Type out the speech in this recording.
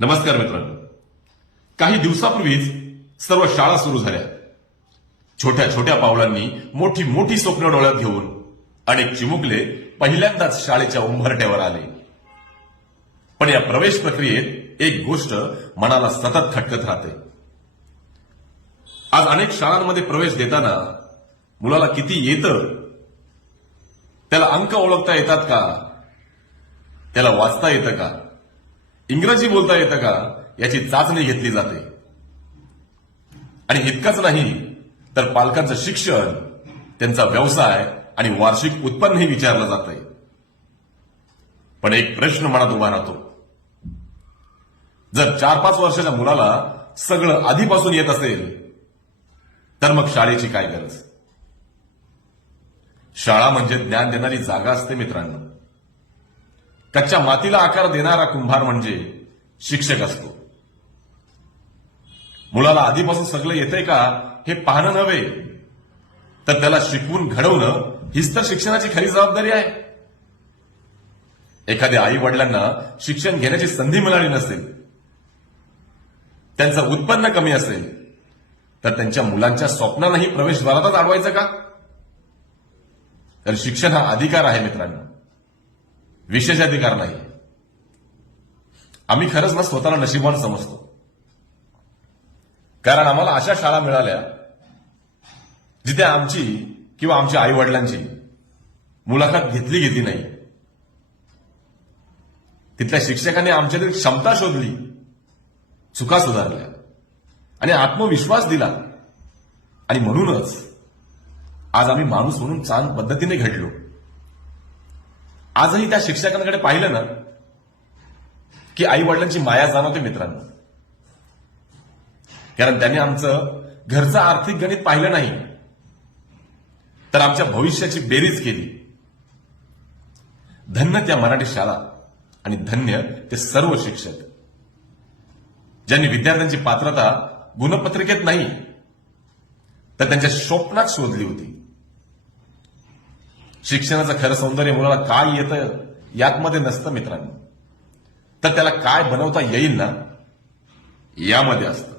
नमस्कार मित्रांनो. काही दिवसापूर्वीच सर्व शाळा सुरू झाल्या. छोट्या छोट्या पावलांनी मोठी मोठी स्वप्न डोळ्यात घेऊन अनेक चिमुकले पहिल्यांदाच शाळेच्या उंबरठ्यावर आले. पण या प्रवेश प्रक्रियेत एक गोष्ट मनाला सतत खटकत राहते. आज अनेक शाळांमध्ये प्रवेश देताना मुलाला किती येतं, त्याला अंक ओळखता येतात का, त्याला वाचता येतं का, इंग्रजी बोलता येतं का, याची चाचणी घेतली जाते. आणि इतकंच नाही तर पालकांचं शिक्षण, त्यांचा व्यवसाय आणि वार्षिक उत्पन्नही विचारलं जातंय. पण एक प्रश्न मनात उभा राहतो, जर 4-5 वर्षाच्या मुलाला सगळं आधीपासून येत असेल तर मग शाळेची काय गरज? शाळा म्हणजे ज्ञान देणारी जागा असते मित्रांनो. कच्च्या मातीला आकार देणारा कुंभार म्हणजे शिक्षक असतो. मुलाला आधीपासून सगळं येतंय का हे पाहणं नव्हे, तर त्याला शिकवून घडवणं हीच तर शिक्षणाची खरी जबाबदारी आहे. एखाद्या आई वडिलांना शिक्षण घेण्याची संधी मिळाली नसेल, त्यांचं उत्पन्न कमी असेल, तर त्यांच्या मुलांच्या स्वप्नांनाही प्रवेशद्वारातच अडवायचं का? तर शिक्षण हा अधिकार आहे मित्रांनो, विशेषाधिकार नाही. आम्ही खरंच ना स्वतःला नशिबवान समजतो, कारण आम्हाला अशा शाळा मिळाल्या जिथे आमची किंवा आमच्या आई वडिलांची मुलाखत घेतली नाही. तिथल्या शिक्षकांनी आमच्यातील क्षमता शोधली, चुका सुधारल्या आणि आत्मविश्वास दिला. आणि म्हणूनच आज आम्ही माणूस म्हणून छान पद्धतीने घडलो. आजही त्या शिक्षकांकडे पाहिलं ना की आई वडिलांची माया जाणवते मित्रांनो. कारण त्यांनी आमचं घरचं आर्थिक गणित पाहिलं नाही, तर आमच्या भविष्याची बेरीज केली. धन्य त्या मराठी शाळा आणि धन्य ते सर्व शिक्षक ज्यांनी विद्यार्थ्यांची पात्रता गुणपत्रिकेत नाही तर त्यांच्या स्वप्नात शोधली होती. शिक्षणाचं खरं सौंदर्य मुलाला काय येतं यातमध्ये नसतं मित्रांनो, तर त्याला काय बनवता येईल ना यामध्ये असतं.